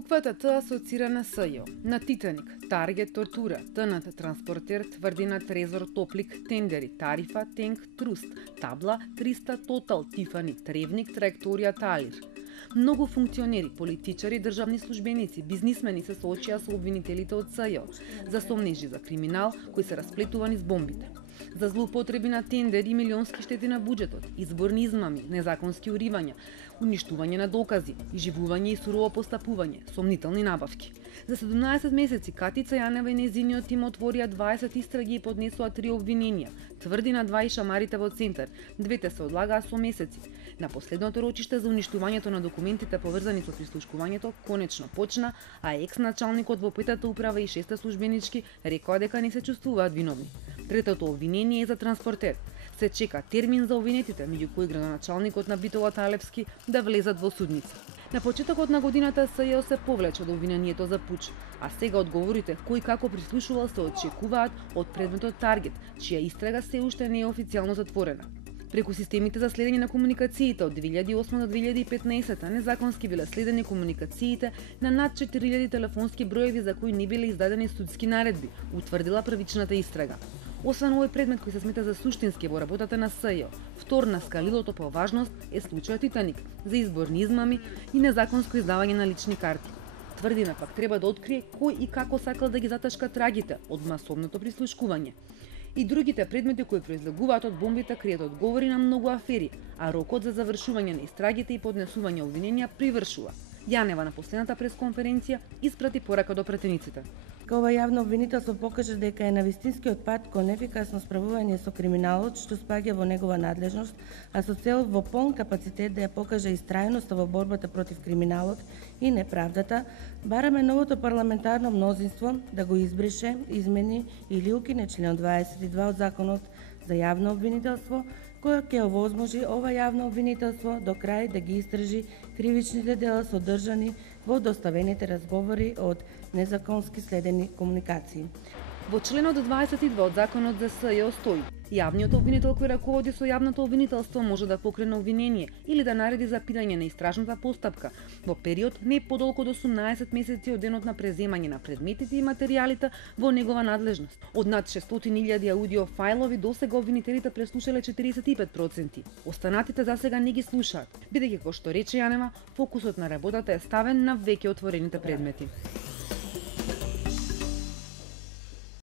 Буквата Т асоцира на СЈ, на Титаник, Таргет, Тортура, ТНТ, Транспортер, Тврдина, Трезор, Топлик, Тендери, Тарифа, Тенк, Труст, Табла, 300, Тотал, Тифани, Тревник, Траекторија, Талир. Многу функционери, политичари, државни службеници, бизнисмени се соочија со обвинителите од СЈ за сомнежи за криминал кои се расплетувани с бомбите, за злоупотреби на тендери и милионски штети на буџетот, изборни измами, незаконски уривања, уништување на докази, изживување и сурово постапување, сомнителни набавки. За 17 месеци Катица Јанева и нејзиниот тим отворија 20 истраги и поднесоа 3 обвиненија. Тврдина 2 и шамарите во Центар, двете се одлагаа со месеци. На последното рочиште за уништувањето на документите поврзани со прислушкувањето конечно почна, а екс-началникот во петата управа и 6 службенички рекоа дека не се чувствуваат виновни. Третото обвинение е за Транспортер. Се чека термин за обвинетите, меѓу кои градоначалникот на Битола Талевски да влезат во судница. На почетокот на годината СЈ се повлече од обвинението за пуч, а сега одговорите кој како прислушувал се очекуваат од предметот Таргет, чија истрага се уште не е официјално затворена. Преку системите за следење на комуникациите од 2008 до 2015 незаконски биле следени комуникациите на над 4000 телефонски броеви за кои не биле издадени судски наредби, утврдила првичната истрага. Освен овој предмет кој се смета за суштински во работата на СЈ, втор на скалилото по важност е случајот Титаник за изборни измами и незаконско издавање на лични карти. Тврдина пак треба да открие кој и како сакал да ги заташка трагите од масовното прислушкување. И другите предмети кои произлегуваат од бомбите кријат одговори на многу афери, а рокот за завршување на истрагите и поднесување обвиненија привршува. Јанева на последната пресконференција испрати порака до пратениците. Ова јавно обвинителство покажа дека е на вистинскиот пат кон ефикасно справување со криминалот што спаѓа во негова надлежност, а со цел во полн капацитет да ја покаже истрајноста во борбата против криминалот и неправдата, бараме новото парламентарно мнозинство да го избрише, измени или укине член 22 од Законот за јавно обвинителство, кој ќе овозможи ова јавно обвинителство до крај да ги истражи кривичните дела содржани во доставените разговори од незаконски следени комуникации. Во членот 22 од Законот за СЈ стои: јавниот обвинител кој раководи со јавното обвинителство може да покрене обвинение или да нареди запирање на истражната постапка во период не подолго од 18 месеци од денот на преземање на предметите и материјалите во негова надлежност. Од над 600.000 аудио фајлови досега обвинителите преслушале 45%. Останатите засега не ги слушаат, бидејќи, како што рече Јанева, фокусот на работата е ставен на веќе отворените предмети.